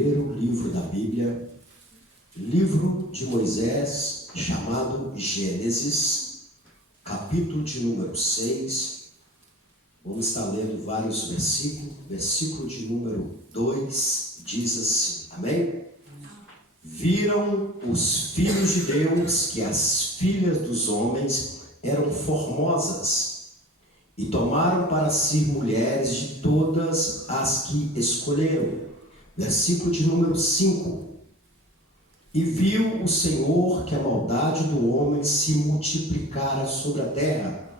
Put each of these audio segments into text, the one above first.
primeiro livro da Bíblia, livro de Moisés, chamado Gênesis, capítulo de número 6. Vamos estar lendo vários versículos. Versículo de número 2 diz assim, amém? Viram os filhos de Deus que as filhas dos homens eram formosas, e tomaram para si mulheres de todas as que escolheram. Versículo de número 5. E viu o Senhor que a maldade do homem se multiplicara sobre a terra,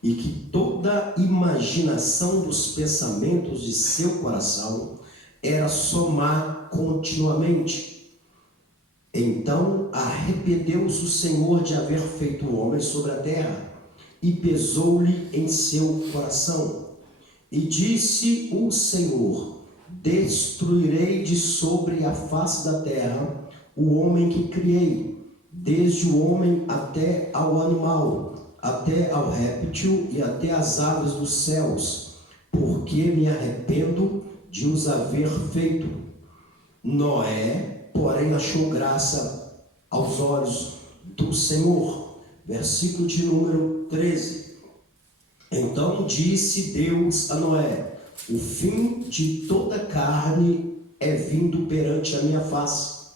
e que toda imaginação dos pensamentos de seu coração era só má continuamente. Então arrependeu-se o Senhor de haver feito o homem sobre a terra, e pesou-lhe em seu coração. E disse o Senhor: destruirei de sobre a face da terra o homem que criei, desde o homem até ao animal, até ao réptil e até as aves dos céus, porque me arrependo de os haver feito. Noé, porém, achou graça aos olhos do Senhor. Versículo de número 13. Então disse Deus a Noé: o fim de toda carne é vindo perante a minha face,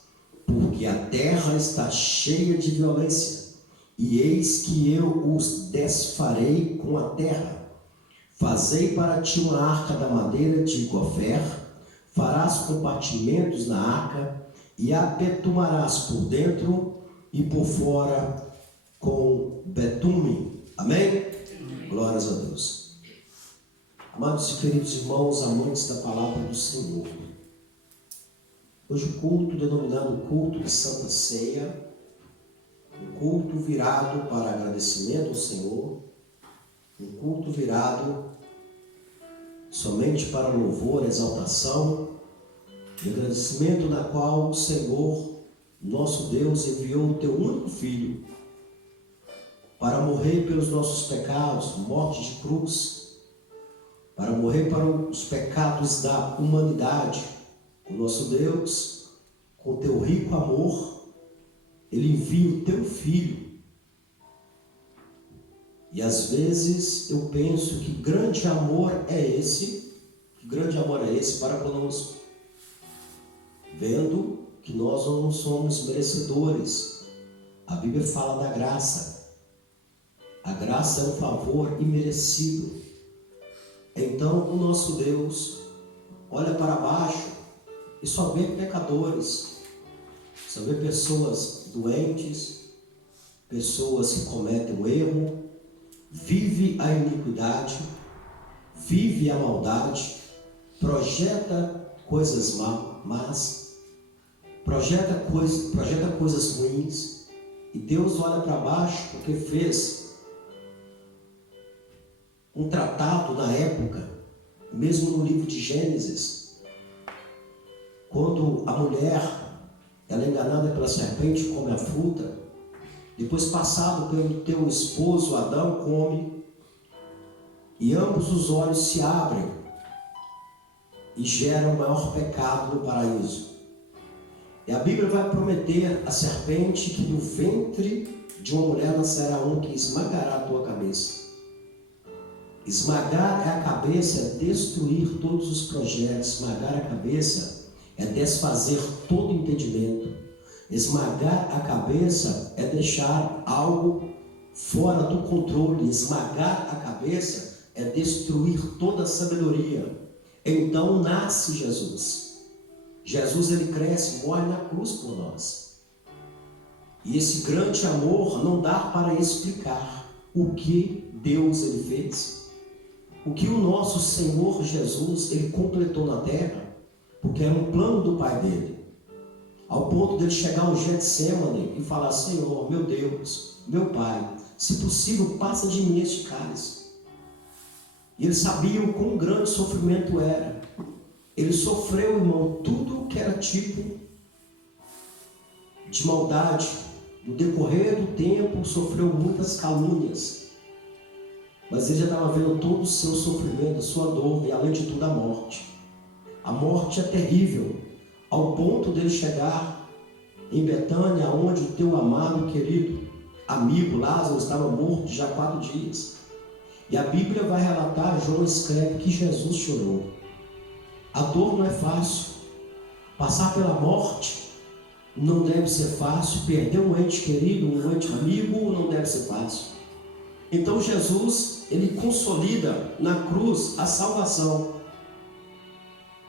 porque a terra está cheia de violência, e eis que eu os desfarei com a terra. Fazei para ti uma arca da madeira de gofer, farás compartimentos na arca, e a betumarás por dentro e por fora com betume. Amém? Amém. Glórias a Deus. Amados e queridos irmãos, amantes da palavra do Senhor, hoje o culto denominado culto de Santa Ceia, um culto virado para agradecimento ao Senhor, um culto virado somente para louvor, exaltação e agradecimento, na qual o Senhor, nosso Deus, enviou o teu único Filho para morrer pelos nossos pecados, morte de cruz, para morrer para os pecados da humanidade. O nosso Deus, com teu rico amor, Ele envia o teu Filho. E às vezes eu penso que grande amor é esse para conosco, vendo que nós não somos merecedores. A Bíblia fala da graça. A graça é um favor imerecido. Então o nosso Deus olha para baixo e só vê pecadores, só vê pessoas doentes, pessoas que cometem o erro, vive a iniquidade, vive a maldade, projeta coisas más, projeta coisas ruins, e Deus olha para baixo porque fez um tratado na época, mesmo no livro de Gênesis, quando a mulher, ela é enganada pela serpente, come a fruta, depois passado pelo teu esposo Adão, come, e ambos os olhos se abrem e geram o maior pecado no paraíso. E a Bíblia vai prometer à serpente que do ventre de uma mulher nascerá um que esmagará a tua cabeça. Esmagar a cabeça é destruir todos os projetos. Esmagar a cabeça é desfazer todo entendimento. Esmagar a cabeça é deixar algo fora do controle. Esmagar a cabeça é destruir toda a sabedoria. Então nasce Jesus. Jesus, ele cresce, morre na cruz por nós. E esse grande amor não dá para explicar o que Deus ele fez. O que o nosso Senhor Jesus, ele completou na terra, porque era um plano do Pai dele, ao ponto dele chegar ao Getsêmani e falar: Senhor, meu Deus, meu Pai, se possível, passa de mim este cálice. E ele sabia o quão grande sofrimento era. Ele sofreu, irmão, tudo que era tipo de maldade. No decorrer do tempo, sofreu muitas calúnias. Mas ele já estava vendo todo o seu sofrimento, a sua dor e, além de tudo, a morte. A morte é terrível. ao ponto dele chegar em Betânia, onde o teu amado e querido amigo Lázaro estava morto já há 4 dias. E a Bíblia vai relatar, João escreve que Jesus chorou. A dor não é fácil. Passar pela morte não deve ser fácil. Perder um ente querido, um ente amigo, não deve ser fácil. Então Jesus, ele consolida na cruz a salvação.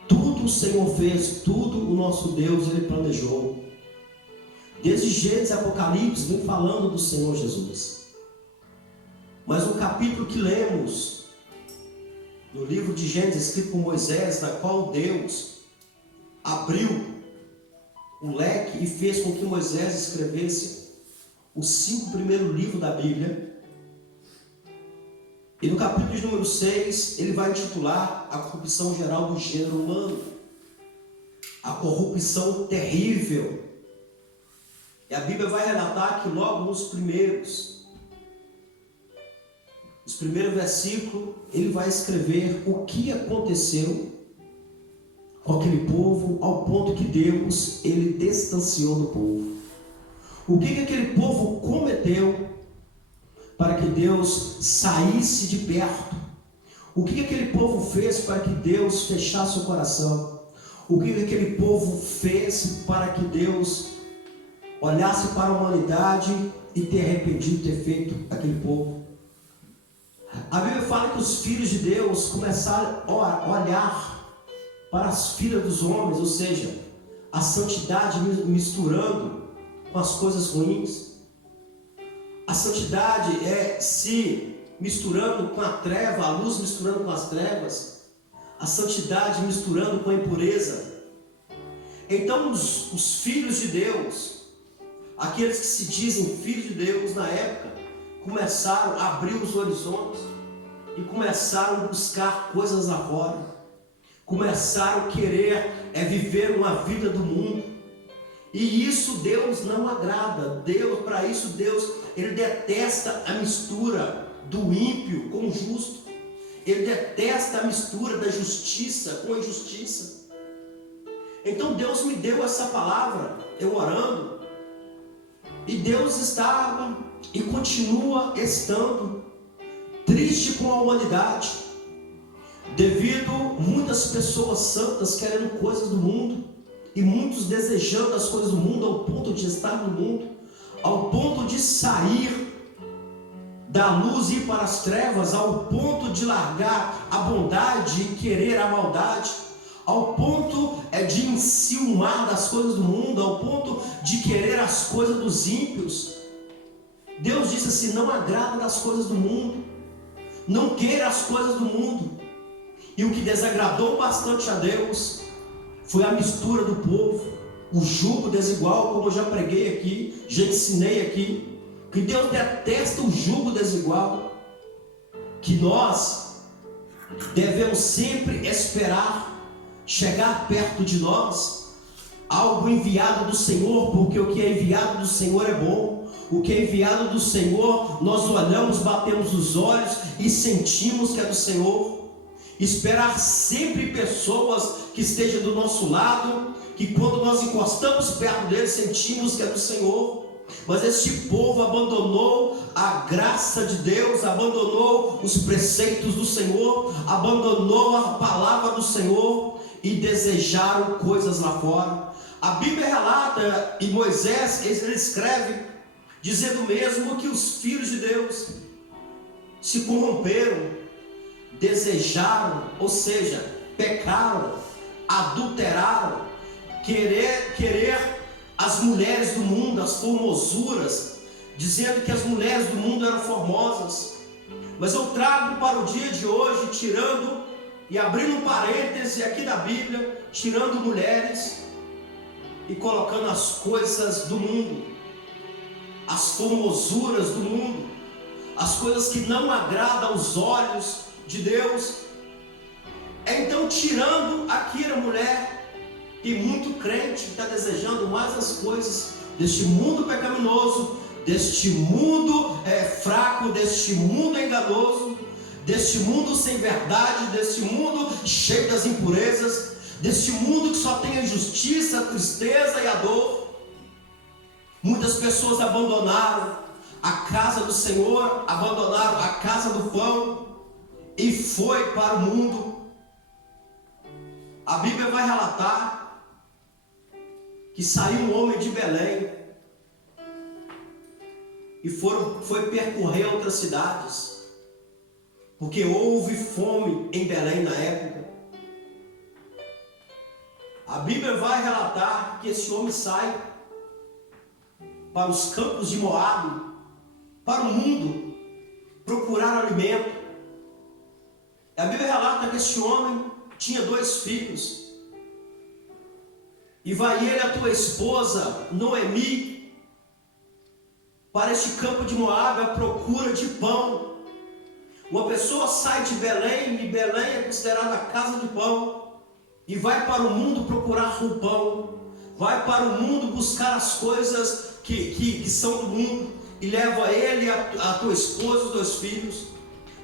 Tudo o Senhor fez, tudo o nosso Deus, ele planejou. Desde Gênesis e Apocalipse vem falando do Senhor Jesus. Mas no capítulo que lemos, no livro de Gênesis, escrito por Moisés, na qual Deus abriu o leque e fez com que Moisés escrevesse os 5 primeiros livros da Bíblia. E no capítulo de número 6, ele vai intitular a corrupção geral do gênero humano. A corrupção terrível. E a Bíblia vai relatar que logo nos primeiros versículos, ele vai escrever o que aconteceu com aquele povo, ao ponto que Deus, ele distanciou do povo. O que aquele povo cometeu para que Deus saísse de perto? O que aquele povo fez para que Deus fechasse o coração? O que aquele povo fez para que Deus olhasse para a humanidade e ter arrependido, ter feito aquele povo? A Bíblia fala que os filhos de Deus começaram a olhar para as filhas dos homens, ou seja, a santidade misturando com as coisas ruins. A santidade se misturando com a treva, a luz misturando com as trevas, a santidade misturando com a impureza. Então os filhos de Deus, aqueles que se dizem filhos de Deus na época, começaram a abrir os horizontes e começaram a buscar coisas lá fora. Começaram a querer viver uma vida do mundo. E isso Deus não agrada. Para isso Deus, ele detesta a mistura do ímpio com o justo. Ele detesta a mistura da justiça com a injustiça. Então Deus me deu essa palavra, eu orando, e Deus estava e continua estando triste com a humanidade, devido muitas pessoas santas querendo coisas do mundo, e muitos desejando as coisas do mundo ao ponto de estar no mundo, ao ponto de sair da luz e ir para as trevas, ao ponto de largar a bondade e querer a maldade, ao ponto de enciumar das coisas do mundo, ao ponto de querer as coisas dos ímpios. Deus disse assim: não agrada das coisas do mundo, não queira as coisas do mundo. E o que desagradou bastante a Deus foi a mistura do povo, o jugo desigual, como eu já preguei aqui, já ensinei aqui, que Deus detesta o jugo desigual, que nós devemos sempre esperar chegar perto de nós algo enviado do Senhor, porque o que é enviado do Senhor é bom. O que é enviado do Senhor, nós olhamos, batemos os olhos e sentimos que é do Senhor. Esperar sempre pessoas que estejam do nosso lado, que quando nós encostamos perto deles, sentimos que é do Senhor. Mas este povo abandonou a graça de Deus, abandonou os preceitos do Senhor, abandonou a palavra do Senhor e desejaram coisas lá fora. A Bíblia relata, e Moisés, ele escreve, dizendo mesmo que os filhos de Deus se corromperam, desejaram, ou seja, pecaram, adulteraram, querer as mulheres do mundo, as formosuras, dizendo que as mulheres do mundo eram formosas. Mas eu trago para o dia de hoje, tirando e abrindo um parêntese aqui da Bíblia, tirando mulheres e colocando as coisas do mundo, as formosuras do mundo, as coisas que não agradam aos olhos de Deus. Então, tirando aqui a mulher, e muito crente está desejando mais as coisas deste mundo pecaminoso, deste mundo fraco, deste mundo enganoso, deste mundo sem verdade, deste mundo cheio das impurezas, deste mundo que só tem a injustiça, a tristeza e a dor. Muitas pessoas abandonaram a casa do Senhor, abandonaram a casa do pão e foi para o mundo. A Bíblia vai relatar que saiu um homem de Belém e foi percorrer outras cidades, porque houve fome em Belém na época. A Bíblia vai relatar que esse homem sai para os campos de Moabe, para o mundo, procurar alimento. A Bíblia relata que esse homem tinha 2 filhos. E vai ele e a tua esposa, Noemi, para este campo de Moabe à procura de pão. Uma pessoa sai de Belém, e Belém é considerada a casa de pão, e vai para o mundo procurar o pão, vai para o mundo buscar as coisas que são do mundo, e leva ele, a tua esposa, os 2 filhos.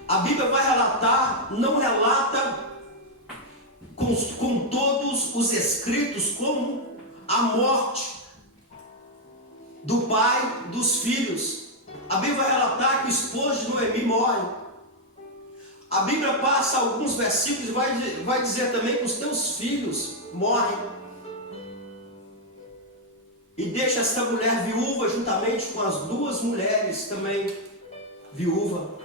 A Bíblia vai relatar, não relata com todos os escritos, como a morte do pai dos filhos. A Bíblia vai relatar que o esposo de Noemi morre. A Bíblia passa alguns versículos e vai dizer também que os teus filhos morrem. E deixa esta mulher viúva juntamente com as 2 mulheres também viúva.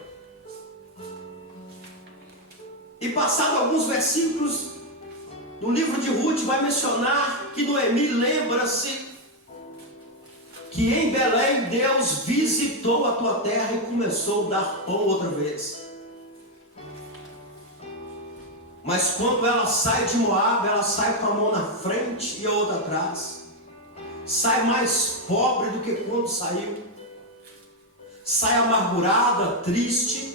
E passado alguns versículos, no livro de Ruth vai mencionar que Noemi lembra-se que em Belém Deus visitou a tua terra e começou a dar pão outra vez. Mas quando ela sai de Moabe, ela sai com a mão na frente e a outra atrás. Sai mais pobre do que quando saiu. Sai amargurada, triste.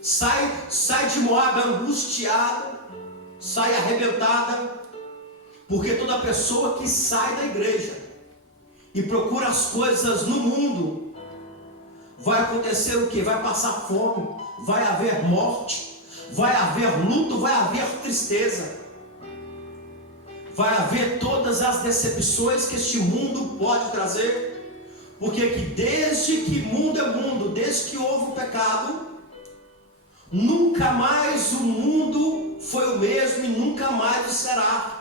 Sai de Moabe angustiada. Sai arrebentada. Porque toda pessoa que sai da igreja e procura as coisas no mundo, vai acontecer o que? Vai passar fome, vai haver morte, vai haver luto, vai haver tristeza, vai haver todas as decepções que este mundo pode trazer, porque que desde que mundo é mundo, desde que houve o pecado, nunca mais o mundo foi o mesmo e nunca mais o será.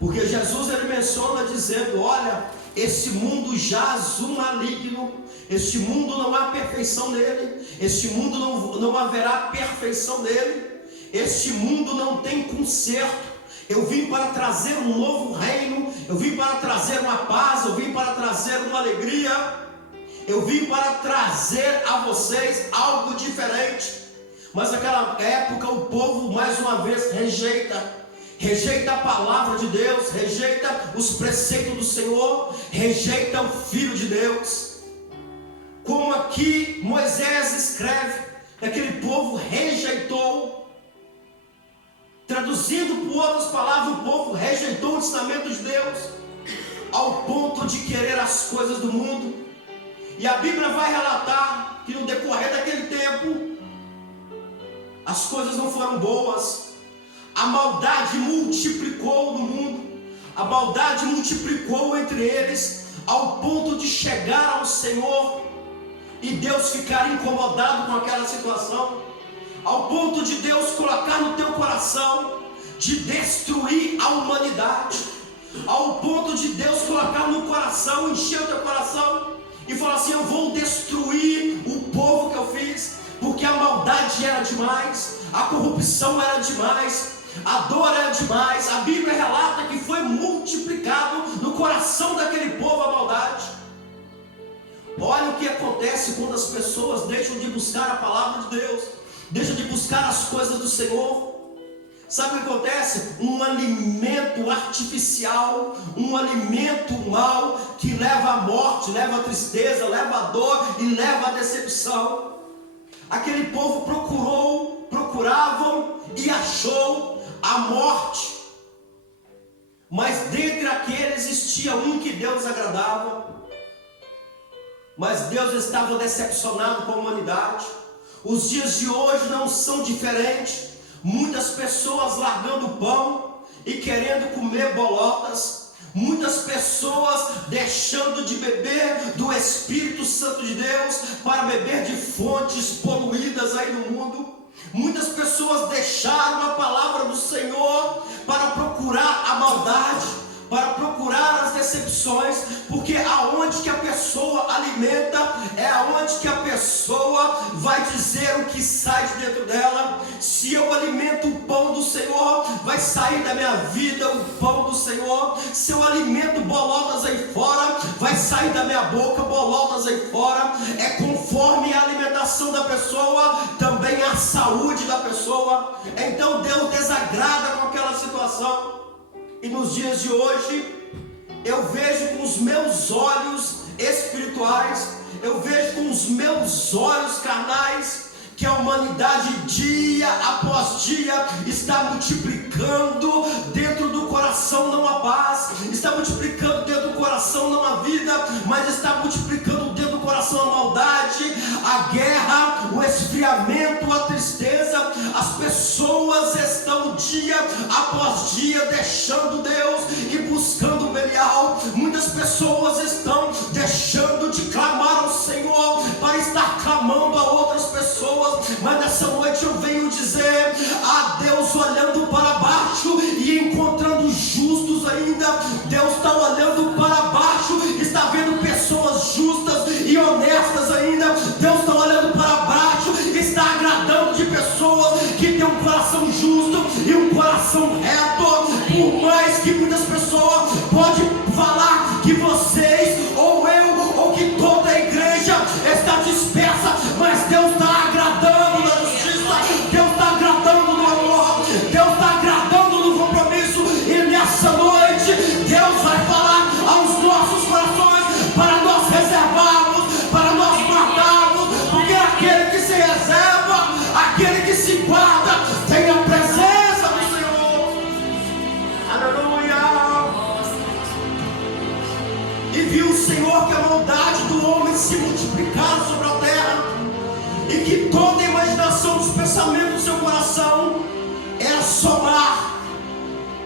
Porque Jesus ele menciona dizendo: olha, esse mundo jaz o maligno, este mundo não há perfeição nele, este mundo não haverá perfeição nele, este mundo não tem conserto. Eu vim para trazer um novo reino, eu vim para trazer uma paz, eu vim para trazer uma alegria, eu vim para trazer a vocês algo diferente. Mas naquela época o povo mais uma vez rejeita a palavra de Deus, rejeita os preceitos do Senhor, rejeita o Filho de Deus. Como aqui Moisés escreve, aquele povo rejeitou. Traduzindo por outras palavras, o povo rejeitou o ensinamento de Deus, ao ponto de querer as coisas do mundo. E a Bíblia vai relatar que no decorrer daquele tempo, as coisas não foram boas. A maldade multiplicou no mundo, a maldade multiplicou entre eles, ao ponto de chegar ao Senhor e Deus ficar incomodado com aquela situação, ao ponto de Deus colocar no teu coração de destruir a humanidade, ao ponto de Deus colocar no coração, encher o teu coração e falar assim: eu vou destruir o povo que eu fiz, porque a maldade era demais, a corrupção era demais, a dor era demais. A Bíblia relata que foi multiplicado no coração daquele povo a maldade. Olha o que acontece quando as pessoas deixam de buscar a palavra de Deus, deixam de buscar as coisas do Senhor. Sabe o que acontece? Um alimento artificial, um alimento mau, que leva à morte, leva à tristeza, leva à dor e leva à decepção. Aquele povo procuravam e achou a morte, mas dentre aqueles existia um que Deus agradava. Mas Deus estava decepcionado com a humanidade. Os dias de hoje não são diferentes. Muitas pessoas largando o pão, e querendo comer bolotas, muitas pessoas deixando de beber do Espírito Santo de Deus para beber de fontes poluídas aí no mundo. Muitas pessoas deixaram a palavra do Senhor para procurar a maldade, para procurar as decepções, porque aonde que a pessoa alimenta, é aonde que a pessoa vai dizer o que sai de dentro dela. Se eu alimento o pão do Senhor, vai sair da minha vida o pão do Senhor. Se eu alimento bolotas aí fora, vai sair da minha boca bolotas aí fora. É conforme a alimentação da pessoa, também a saúde da pessoa. Então Deus desagrada com aquela situação. E nos dias de hoje, eu vejo com os meus olhos espirituais, eu vejo com os meus olhos carnais, que a humanidade dia após dia está multiplicando dentro do coração não a paz, está multiplicando dentro do coração não a vida, mas está multiplicando dentro do coração a maldade, a guerra, o esfriamento, a tristeza. As pessoas estão dia após dia deixando Deus e buscando Belial. Muitas pessoas estão deixando de clamar ao Senhor para estar clamando a outras pessoas. Mas nessa noite eu venho dizer a Deus, olhando para baixo e encontrando justos ainda. Deus está olhando para baixo, está vendo pessoas justas e honestas ainda. Deus está olhando para baixo, está agradando de pessoas que têm um coração justo e um coração reto. Por mais que muitas pessoas podem falar que vocês, ou eu, ou que toda a igreja está dispersa, mas Deus está agradando na justiça, Deus está agradando no amor, Deus está agradando no compromisso. E nessa noite Deus vai falar aos nossos corações para nós reservarmos, para nós guardarmos, porque aquele que se reserva, aquele que se guarda, tem a presença do Senhor. Aleluia. E viu o Senhor que a maldade do homem se multiplicava sobre a terra, e que toda a imaginação dos pensamentos do seu coração era somar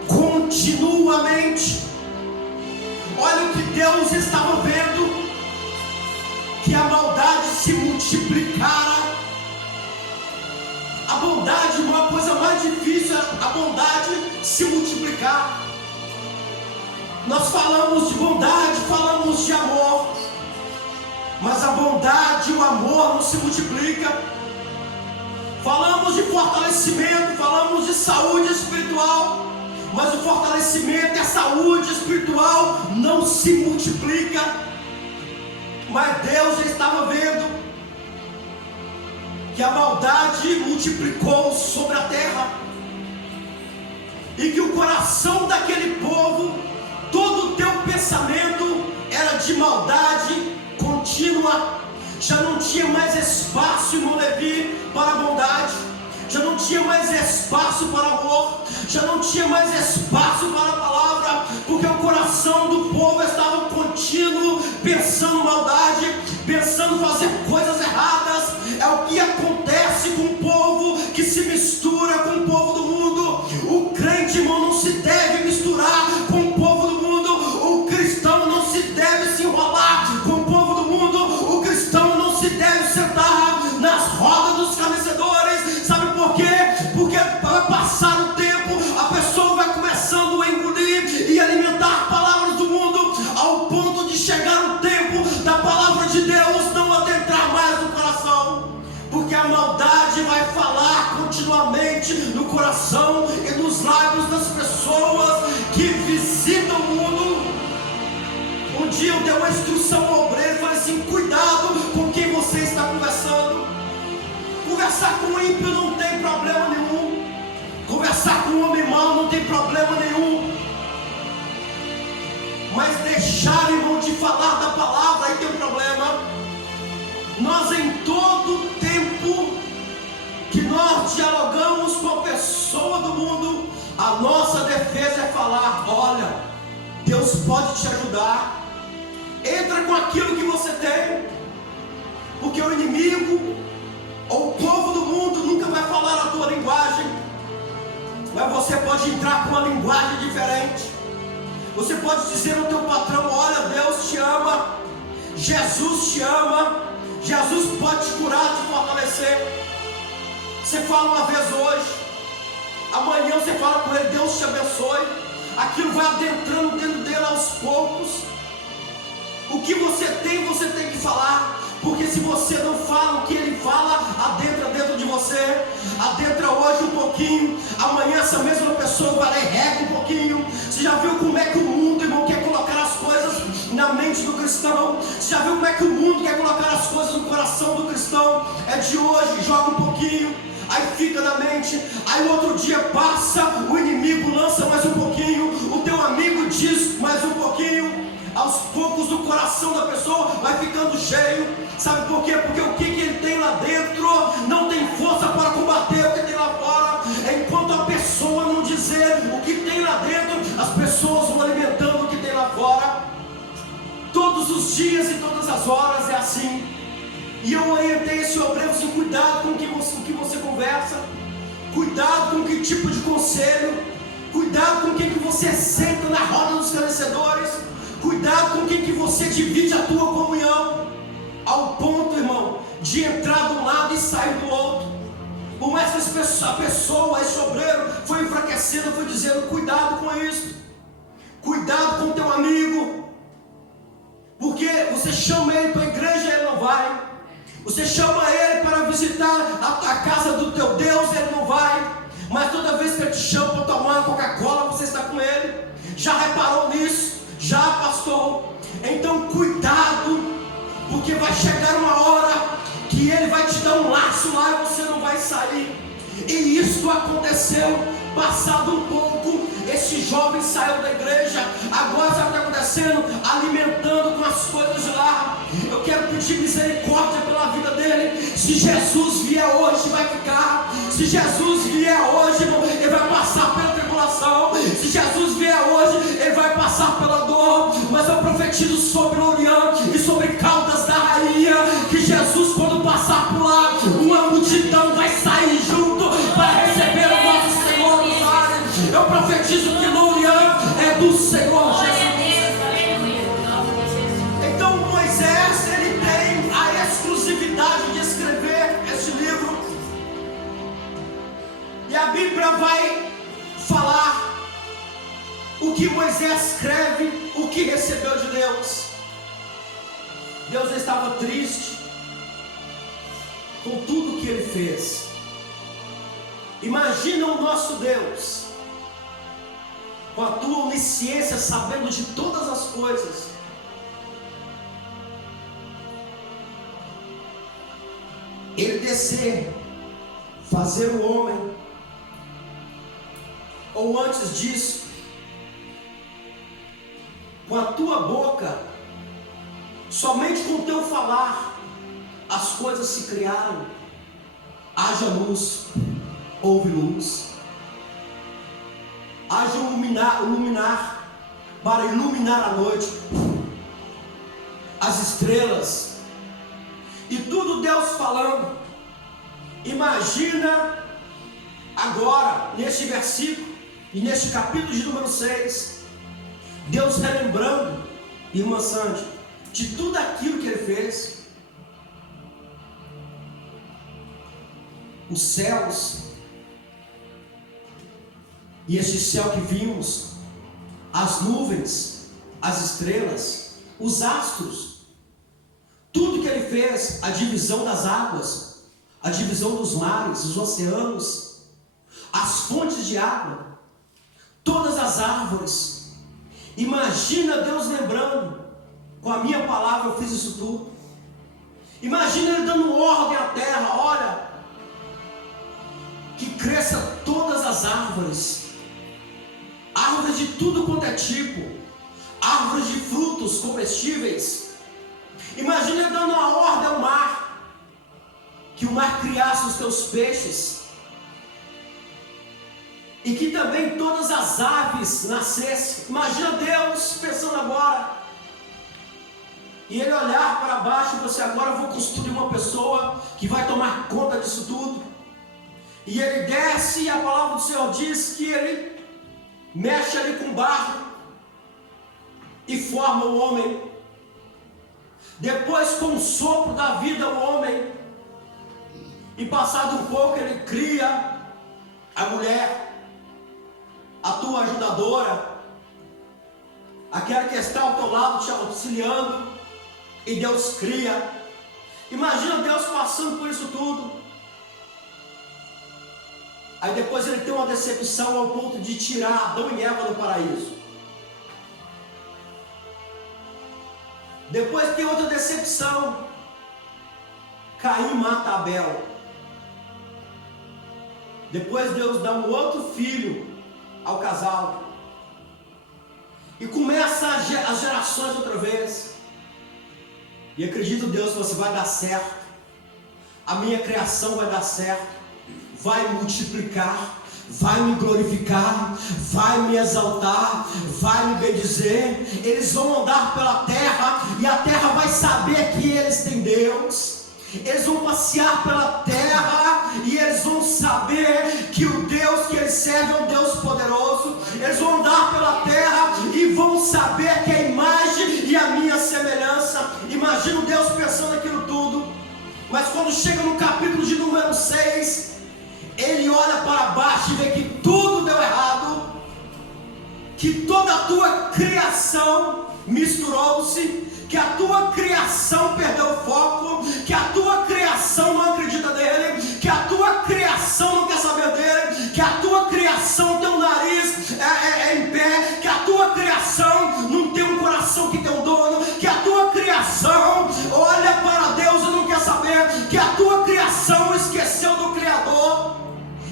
continuamente. Olha o que Deus estava vendo, que a maldade se multiplicara. A bondade, uma coisa mais difícil é a bondade se multiplicar. Nós falamos de bondade, falamos de amor, mas a bondade e o amor não se multiplica. Falamos de fortalecimento, falamos de saúde espiritual, mas o fortalecimento e a saúde espiritual não se multiplica. Mas Deus já estava vendo que a maldade multiplicou sobre a terra, e que o coração daquele povo, todo o teu pensamento era de maldade contínua. Já não tinha mais espaço em Molevi para a bondade, já não tinha mais espaço para amor, já não tinha mais espaço para a palavra, porque o coração do povo estava contínuo, pensando maldade, pensando fazer coisas erradas. É o que acontece com o povo que se mistura com o povo do mundo. O crente, irmão, não se deve misturar com o povo do mundo. O cristão não se deve se enrolar com o povo do mundo. O cristão não se deve sentar nas rodas dos escarnecedores. Sabe por quê? Porque vai passar o tempo, a pessoa vai começando a engolir e alimentar palavras do mundo, ao ponto de chegar o tempo da palavra de Deus não adentrar mais no coração, porque a maldade vai falar continuamente no coração e nos lábios das pessoas que visitam o mundo. Um dia eu dei uma instrução ao obreiro e falei assim: cuidado com quem você está conversando. Conversar com o ímpio não tem problema nenhum, conversar com o homem mau não tem problema nenhum, mas deixar, irmão, de falar da palavra, aí tem um problema. Nós, em todo tempo que nós dialogamos com a pessoa do mundo, a nossa defesa é falar: olha, Deus pode te ajudar, entra com aquilo que você tem, porque o inimigo ou o povo do mundo nunca vai falar a tua linguagem. Mas você pode entrar com uma linguagem diferente. Você pode dizer ao teu patrão: olha, Deus te ama, Jesus te ama, Jesus pode te curar, te fortalecer. Você fala uma vez hoje, amanhã você fala com ele: Deus te abençoe. Aquilo vai adentrando dentro dele aos poucos. O que você tem que falar. Porque se você não fala o que ele fala, adentra dentro de você. Adentra hoje um pouquinho, amanhã essa mesma pessoa vai lá e rega um pouquinho. Você já viu como é que o mundo, irmão, quer colocar as coisas na mente do cristão? Você já viu como é que o mundo quer colocar as coisas no coração do cristão? É de hoje, joga um pouquinho, aí fica na mente, aí o outro dia passa, o inimigo lança mais um pouquinho, o teu amigo diz mais um pouquinho. Aos poucos o coração da pessoa vai ficando cheio. Sabe por quê? Porque o que ele tem lá dentro não tem força para combater o que tem lá fora. Enquanto a pessoa não dizer o que tem lá dentro, as pessoas vão alimentando o que tem lá fora. Todos os dias e todas as horas é assim. E eu orientei esse obreiro assim: cuidado com o que você conversa, cuidado com que tipo de conselho, cuidado com quem que você senta na roda dos esclarecedores, cuidado com quem que você divide a tua comunhão, ao ponto, irmão, de entrar de um lado e sair do outro. Por mais que a pessoa, esse obreiro, foi enfraquecendo, foi dizendo: cuidado com isso, cuidado com teu amigo, porque você chama ele para a igreja, ele não vai. Você chama ele para visitar a casa do teu Deus, ele não vai. Mas toda vez que ele te chama para tomar uma Coca-Cola, você está com ele. Já reparou nisso? Já, pastor? Então cuidado, porque vai chegar uma hora que ele vai te dar um laço lá e você não vai sair. E isso aconteceu. Passado um pouco, esse jovem saiu da igreja. Agora sabe o que está acontecendo? Alimentando com as coisas de lá. Eu quero pedir misericórdia pela vida dele. Se Jesus vier hoje, vai ficar. Se Jesus vier hoje, ele vai passar pela tribulação. Se Jesus vier hoje, ele vai passar pela dor. Mas eu profetizo sobre Lorian e sobre Caldas da Rainha, que Jesus, quando passar por lá, uma multidão vai sair junto para receber o nosso Senhor nos ares. Eu profetizo que Lorian é do Senhor Jesus. Então Moisés, ele tem a exclusividade de escrever este livro. E a Bíblia vai falar o que Moisés escreve, o que recebeu de Deus. Deus estava triste com tudo que ele fez. Imagina o nosso Deus, com a tua onisciência, sabendo de todas as coisas. Ele descer, fazer o homem, ou antes disso, com a tua boca, somente com o teu falar, as coisas se criaram. Haja luz, houve luz. Haja luminar para iluminar a noite, as estrelas, e tudo Deus falando. Imagina agora, neste versículo e neste capítulo de número 6, Deus relembrando, irmã Sandy, de tudo aquilo que ele fez. Os céus, e este céu que vimos, as nuvens, as estrelas, os astros, tudo que ele fez, a divisão das águas, a divisão dos mares, os oceanos, as fontes de água, todas as árvores. Imagina Deus lembrando: com a minha palavra eu fiz isso tudo. Imagina ele dando ordem à terra: olha, que cresça todas as árvores, árvores de tudo quanto é tipo, árvores de frutos comestíveis. Imagina ele dando a ordem ao mar, que o mar criasse os teus peixes, e que também todas as aves nascessem. Imagina Deus pensando agora, e ele olhar para baixo e você: agora eu vou construir uma pessoa que vai tomar conta disso tudo. E ele desce e a palavra do Senhor diz que ele mexe ali com barro e forma o homem. Depois, com o sopro da vida, o homem, e passado um pouco, ele cria a mulher, a tua ajudadora, aquela que está ao teu lado te auxiliando, e Deus cria. Imagina Deus passando por isso tudo. Aí depois ele tem uma decepção ao ponto de tirar Adão e Eva do paraíso. Depois tem outra decepção. Caim mata Abel. Depois Deus dá um outro filho ao casal. E começa as gerações outra vez. E acredito em Deus, você vai dar certo. A minha criação vai dar certo. Vai multiplicar, vai me glorificar, vai me exaltar, vai me bendizer. Eles vão andar pela terra e a terra vai saber que eles têm Deus. Eles vão passear pela terra e eles vão saber que o Deus que eles servem é um Deus poderoso. Eles vão andar pela terra e vão saber que a imagem e a minha semelhança. Imagina Deus pensando aquilo tudo. Mas quando chega no capítulo de número 6, ele olha para baixo e vê que tudo deu errado, que toda a tua criação misturou-se, que a tua criação perdeu o foco, que a tua criação não acredita nele, que a tua criação não quer saber dele, que a tua criação tem um nariz em pé, que a tua criação não tem um coração que tem um dono, que a tua criação olha para Deus e não quer saber, que a tua criação esqueceu do Criador.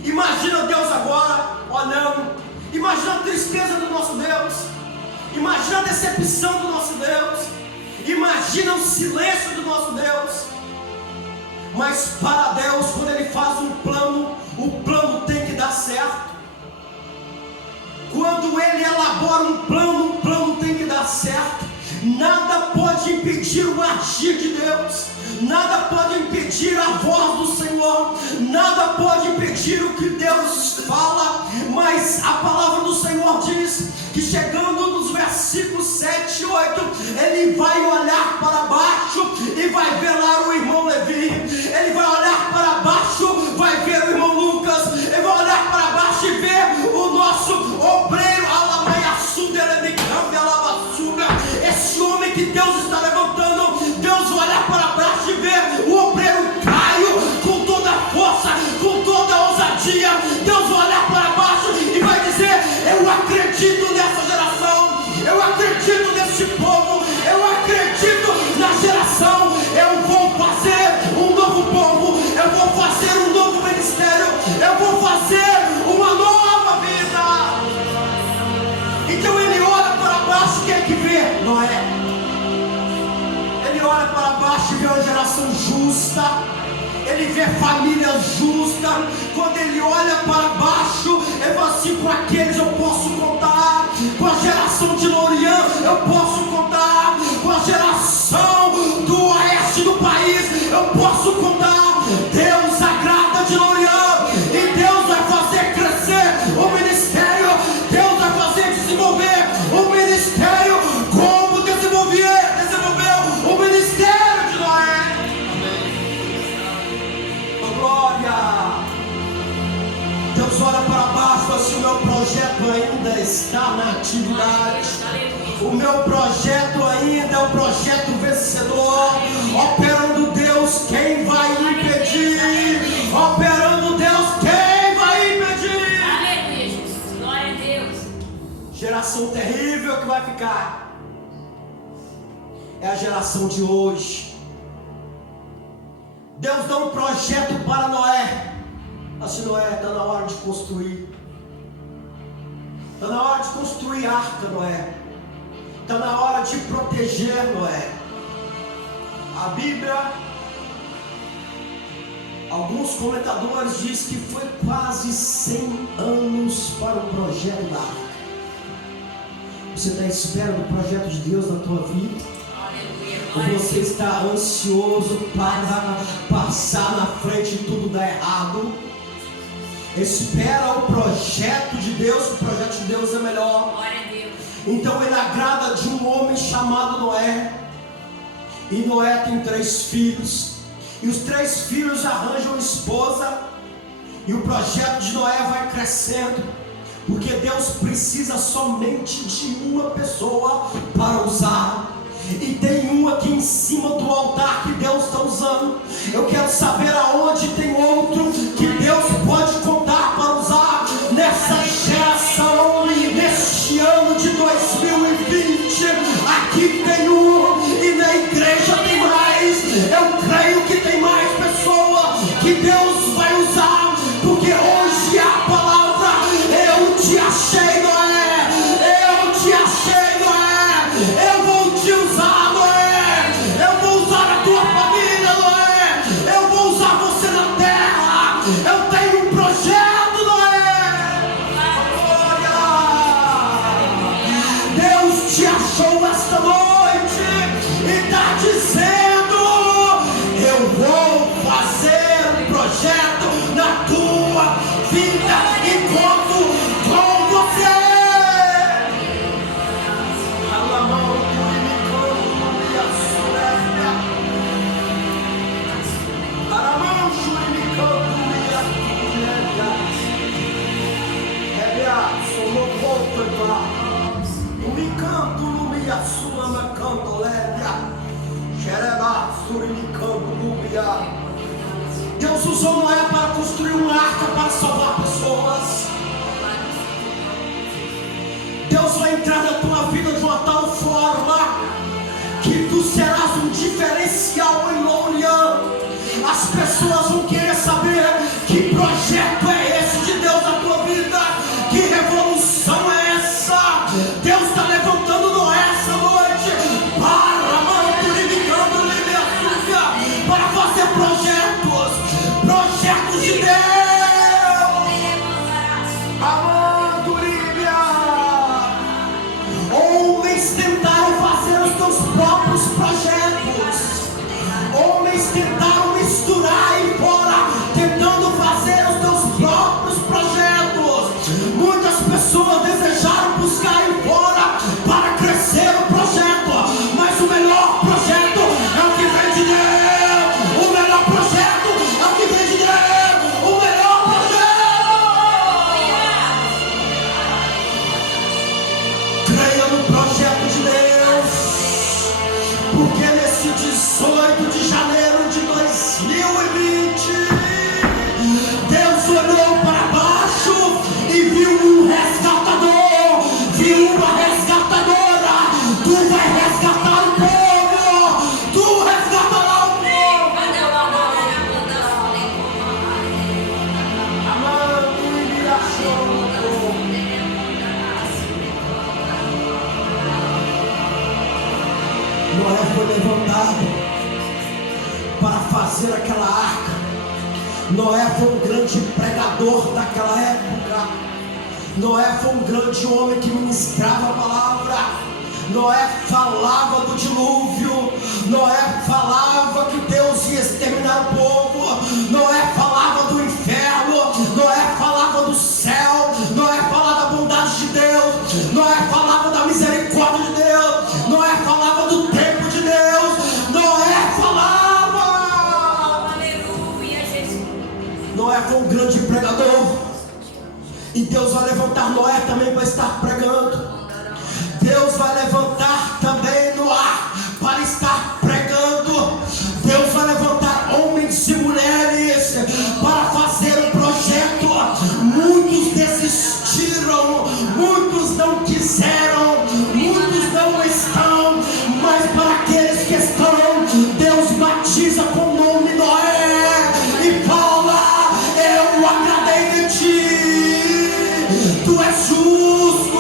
Imagina Deus agora olhando, imagina a tristeza do nosso Deus, imagina a decepção do nosso Deus, imagina o silêncio do nosso Deus. Mas para Deus, quando Ele faz um plano, o plano tem que dar certo. Quando Ele elabora um plano, o plano tem que dar certo. Nada pode impedir o agir de Deus, nada pode impedir a voz do Senhor, nada pode impedir o que Deus fala. Mas a palavra do Senhor diz que chegando nos versículos 7 e 8, ele vai olhar para baixo e vai ver lá o irmão Levi, ele vai olhar para baixo, vai ver o irmão Lucas, ele vai olhar para baixo e ver o nosso obreiro esse homem que Deus está levantando. Deus vai olhar para baixo e ver o obreiro Caio com toda a força, com toda a ousadia. Deus vai olhar para baixo e vai dizer: eu acredito nessa geração, eu acredito nesse povo, eu acredito na geração. Eu vou fazer um novo povo, eu vou fazer um novo ministério, eu vou fazer uma nova vida. Então ele olha para baixo, quem é que vê? Noé. Ele olha para baixo e vê uma geração justa, ele vê família justa. Quando ele olha para baixo, ele fala assim: com aqueles eu posso contar, com a geração de Lorian eu posso contar, com a geração do oeste do país eu posso contar. Deus agrada de Lorian e Deus vai fazer crescer o ministério, Deus vai fazer desenvolver o ministério como desenvolveu o ministério de Noé. Oh, glória! Deus olha para baixo assim: o meu projeto ainda está na atividade, o meu projeto ainda é um projeto vencedor. Operando Deus, quem vai impedir? Operando Deus, quem vai impedir? Aleluia, Jesus, glória a Deus. Geração terrível que vai ficar é a geração de hoje. Deus dá um projeto para Noé. Assim: Noé, está na hora de construir, está na hora de construir arca, Noé, está na hora de proteger, Noé. A Bíblia, alguns comentadores dizem que foi quase 100 anos para o projeto da arca. Você está à espera do projeto de Deus na tua vida? Ou você está ansioso para passar na frente e tudo dar errado? espera o projeto de Deus, o projeto de Deus é melhor. Glória a Deus. Então ele agrada de um homem chamado Noé. E Noé tem 3 filhos. E os 3 filhos arranjam esposa. E o projeto de Noé vai crescendo. Porque Deus precisa somente de uma pessoa para usar. E tem um aqui em cima do altar que Deus está usando. Eu quero saber aonde tem outro que Deus pode contar para usar nessa geração, neste ano de 2020. Aqui tem um e na igreja tem mais. Eu creio que tem mais pessoas que Deus vai usar, porque hoje a palavra: eu te achei, Noé, eu te achei, Noé, eu vou te usar, Noé, eu vou usar a tua família, Noé, eu vou usar você na terra, eu tenho um projeto, Noé. Glória! Deus te achou esta noite e está dizendo: eu vou fazer um projeto na tua vida e conto com você. Deus usou Noé para construir uma arca para salvar pessoas. Deus vai entrar na tua vida de uma tal forma que tu serás um diferencial em Lorient. As pessoas vão querer saber que projeto é esse de Deus na tua vida, que revolução é essa. Deus está levantando Noé essa noite para para fazer projetos de Deus. Homens tentaram fazer os teus próprios projetos. Homens tentaram misturar aí fora, tentando fazer os teus próprios projetos. Muitas pessoas desejaram buscar aí fora para crescer o projeto, mas o melhor projeto é o que vem de Deus. O melhor projeto é o que vem de Deus. O melhor projeto. Creia no projeto de Deus, porque nesse 18 de janeiro de 2020, Deus olhou para baixo e viu um resgatador, viu uma resgatadora. Tu vai resgatar o povo, tu resgatará o povo. Amado e me achou. Noé foi levantado para fazer aquela arca. Noé foi um grande pregador daquela época. Noé foi um grande homem que ministrava a palavra. Noé falava do dilúvio. Noé falava que Deus ia exterminar o povo. Noé falava do inferno. Noé falava do céu. Noé falava da bondade de Deus. Noé falava da misericórdia de Deus. Noé falava do tempo de Deus. Noé falava. Aleluia, Jesus. Noé foi um grande pregador. E Deus vai levantar Noé também para estar pregando. Deus vai levantar também Noé para estar pregando. Deus vai levantar homens e mulheres para fazer o projeto. Muitos desistiram, muitos não quiseram, muitos não estão, mas para aqueles que estão, Deus batiza com o nome Noé e fala: eu agradei de ti, tu és justo,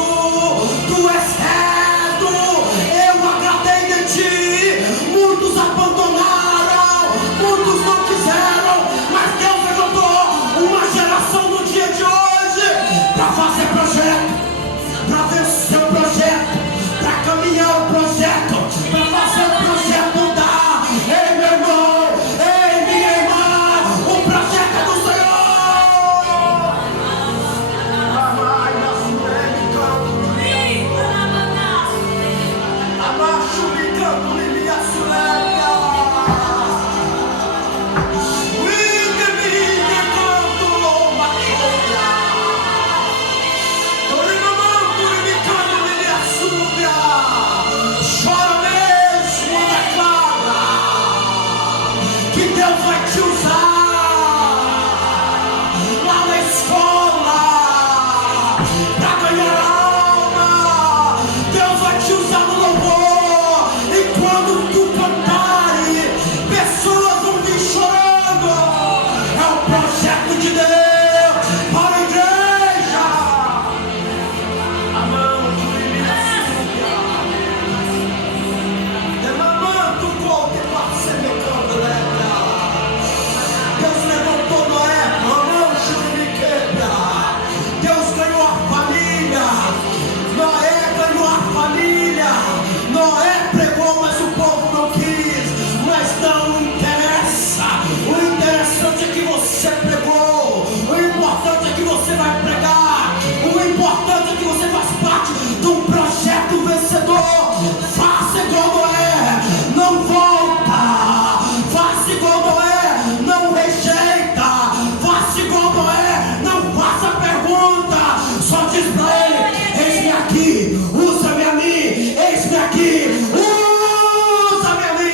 Noé pregou, mas o povo não quis. Mas não interessa. O interessante é que você pregou. O importante é que você vai pregar. O importante é que você faz parte de um projeto vencedor. Faça igual Noé, não volta. Faça igual Noé, não rejeita. Faça igual Noé, não faça pergunta. Só diz pra ele: eis-me aqui, usa-me a mim. Eis-me aqui, usa-me a mim.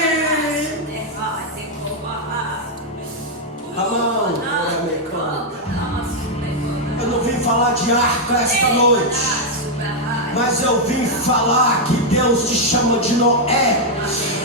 Eu não vim falar de arca esta noite, mas eu vim falar que Deus te chama de Noé.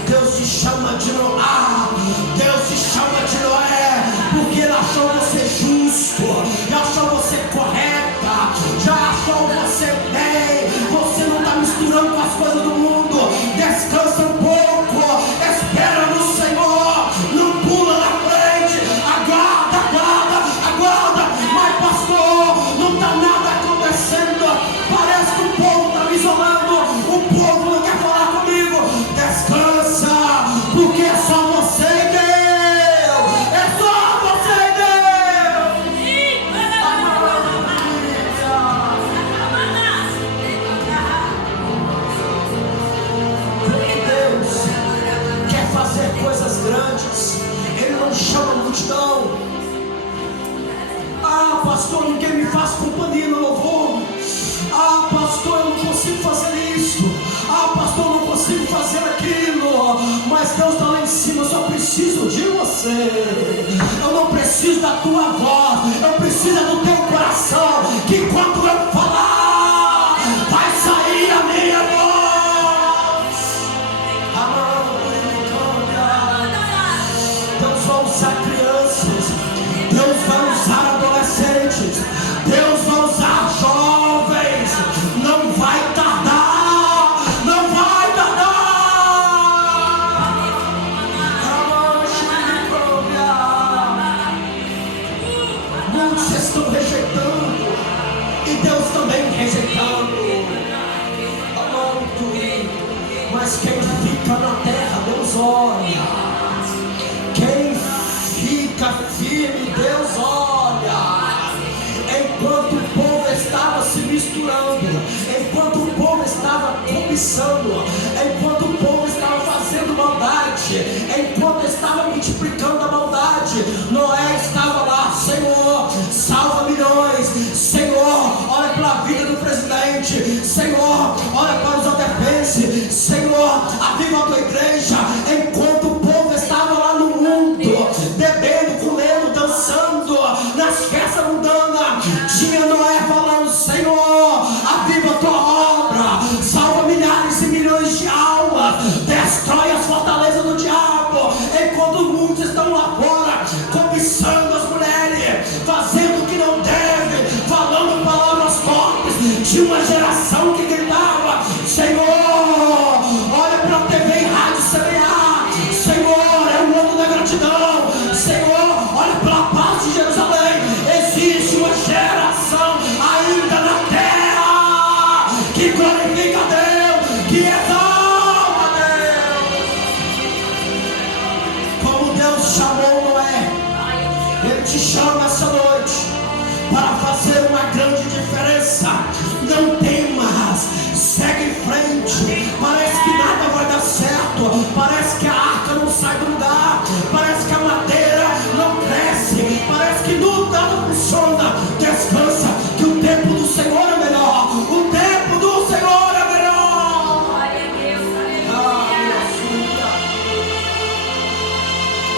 Deus te chama de Noá. Deus te chama de Noé, porque Ele achou você justo, já achou você correta, já achou você bem. Você não está misturando com as coisas do mundo. Descansa um pouco, espera no Senhor, não pula na frente. Aguarda, aguarda, aguarda. Mas pastor, não está nada acontecendo. Parece que o povo está me isolando, o povo não quer falar comigo. Descansa, porque é só você e Deus. É só você e Deus. Deus quer fazer coisas grandes. Ele não chama a multidão. Ah, pastor, ninguém me faz companhia no louvor. Ah, pastor, eu não consigo fazer isso. Ah, pastor, eu não consigo fazer aquilo. Mas Deus está lá em cima. Eu só preciso de você. Eu não preciso da tua voz. Eu preciso do teu coração. Que quando eu falar, vai sair a minha voz. Deus vai usar crianças. Deus vai usar adolescentes. Deus vai usar jovens. Não vai tardar. Não vai tardar. Muitos estão rejeitando e Deus também rejeitando. Mas quem fica na terra, Deus olha. Quem fica firme, Deus olha. Enquanto o povo estava se misturando, enquanto o povo estava cobiçando, enquanto o povo estava fazendo maldade, enquanto estava multiplicando a maldade, Noé estava lá: Senhor, salva milhões. Senhor, olha para a vida do presidente. Senhor, olha para os Odefense. Senhor, aviva a tua igreja. Enquanto o povo estava lá no mundo, bebendo, comendo, dançando, nas festas mundanas, tinha Noé falando: Senhor, aviva a tua obra, salva milhares e milhões de almas, destrói as fortalezas do diabo. Enquanto muitos estão lá fora, cobiçando as mulheres, fazendo o que não deve, falando palavras fortes, tinha uma geração que gritava: Senhor, olha para a TV e rádio CBA. Senhor, é o ano da gratidão. Senhor, olha para a paz de Jerusalém. Existe uma geração ainda na terra que glorifica a Deus, que exalta a Deus. Como Deus chamou Noé, Ele te chama essa noite para fazer uma grande diferença. Não temas, segue em frente. Parece que nada vai dar certo, parece que a arca não sai do lugar, parece que a madeira não cresce, parece que nada funciona. Descansa, que o tempo do Senhor é melhor. O tempo do Senhor é melhor.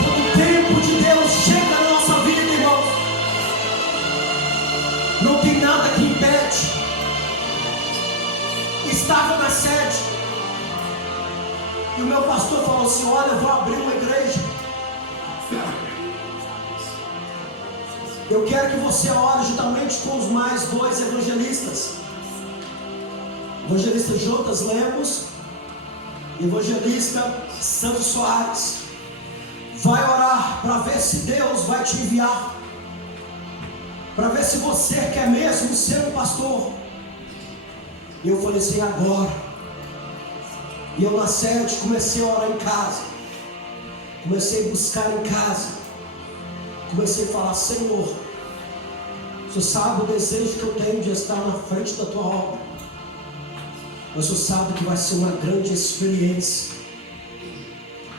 Quando o tempo de Deus chega na nossa vida, irmãos, não tem nada que impede. Estava na sede e o meu pastor falou assim: olha, eu vou abrir uma igreja. Eu quero que você ore juntamente com os mais dois evangelistas, evangelista Jotas Lemos e evangelista Santos Soares. Vai orar para ver se Deus vai te enviar, para ver se você quer mesmo ser um pastor. E eu falei assim: agora. E eu na sede comecei a orar em casa. Comecei a buscar em casa. Comecei a falar: Senhor, o Senhor sabe o desejo que eu tenho de estar na frente da tua obra. Mas o Senhor sabe que vai ser uma grande experiência.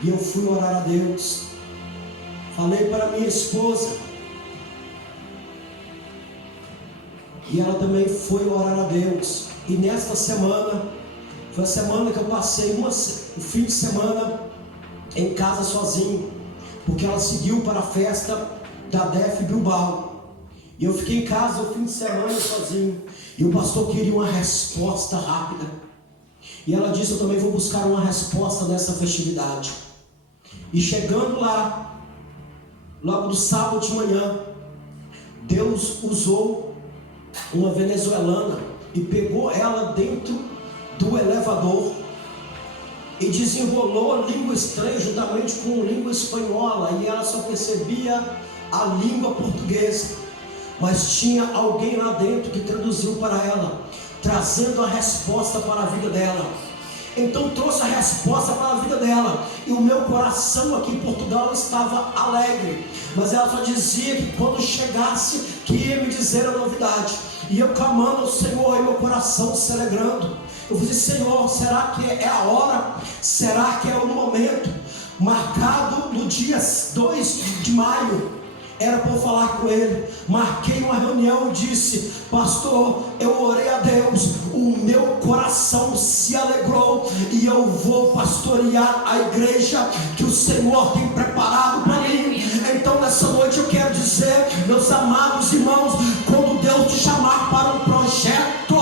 E eu fui orar a Deus. Falei para minha esposa. E ela também foi orar a Deus. E nesta semana, foi a semana que eu passei o fim de semana em casa sozinho, porque ela seguiu para a festa da DEF Bilbao. E eu fiquei em casa o fim de semana sozinho. E o pastor queria uma resposta rápida. E ela disse: eu também vou buscar uma resposta nessa festividade. E chegando lá, logo no sábado de manhã, Deus usou uma venezuelana e pegou ela dentro do elevador e desenrolou a língua estranha juntamente com a língua espanhola, e ela só percebia a língua portuguesa, mas tinha alguém lá dentro que traduziu para ela, trazendo a resposta para a vida dela. Então trouxe a resposta para a vida dela, e o meu coração aqui em Portugal estava alegre, mas ela só dizia que quando chegasse que ia me dizer a novidade. E eu clamando ao Senhor, e meu coração se alegrando. Eu disse: Senhor, será que é a hora? Será que é o momento? Marcado no dia 2 de maio, era para eu falar com ele. Marquei uma reunião e disse: pastor, eu orei a Deus, o meu coração se alegrou, e eu vou pastorear a igreja que o Senhor tem preparado para mim. Então nessa noite eu quero dizer, meus amados irmãos, quando Deus te chamar para um projeto,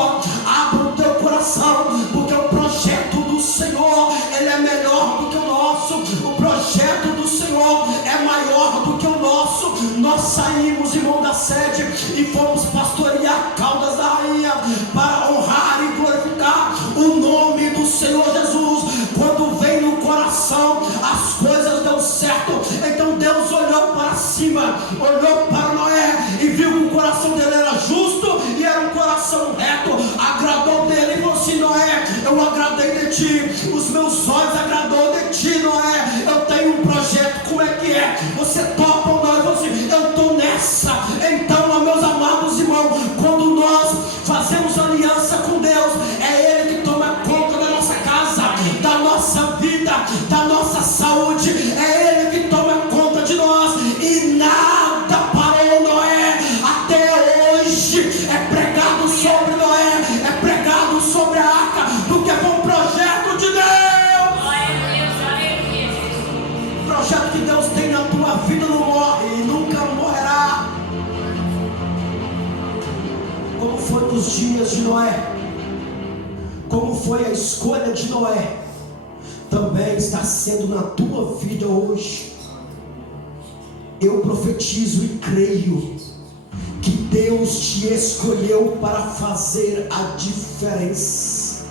abra o teu coração, porque o projeto do Senhor, ele é melhor do que o nosso. O projeto do Senhor é maior do que o nosso. Nós saímos, irmão, da sede e fomos pastorear Caldas da Rainha para honrar e glorificar o nome do Senhor Jesus. Quando vem no coração, as coisas dão certo. Então Deus olhou para cima, olhou para Noé e viu que o coração dele era justo e era um coração reto. Agradou dele e falou assim: Noé, eu agradei de ti, os meus olhos agradou de ti, Noé. Eu tenho um projeto, como é que é? Você topa ou não? Eu falei assim: eu estou nessa. Então, meus amados irmãos, quando nós fazemos aliança com Deus, é Ele que toma conta da nossa casa, da nossa vida, da nossa saúde. É Ele que toma conta de nós, e nada parou Noé até hoje. É pregado sobre Noé, é pregado sobre a arca, porque foi um projeto de Deus. O projeto que Deus tem na tua vida não morre e nunca morrerá. Como foi nos dias de Noé, como foi a escolha de Noé, também está sendo na tua vida hoje. Eu profetizo e creio que Deus te escolheu para fazer a diferença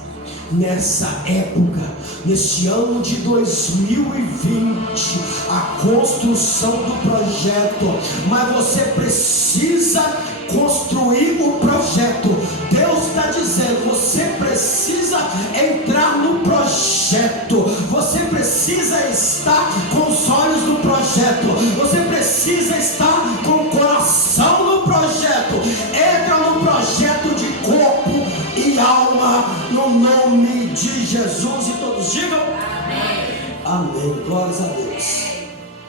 nessa época, neste ano de 2020, a construção do projeto. Mas você precisa construir o projeto. Deus está dizendo: você precisa entrar no projeto, você precisa estar com os olhos no projeto, você precisa estar com o coração no projeto. Entra no projeto de corpo e alma, no nome de Jesus. E todos digam amém. Amém, glórias a Deus.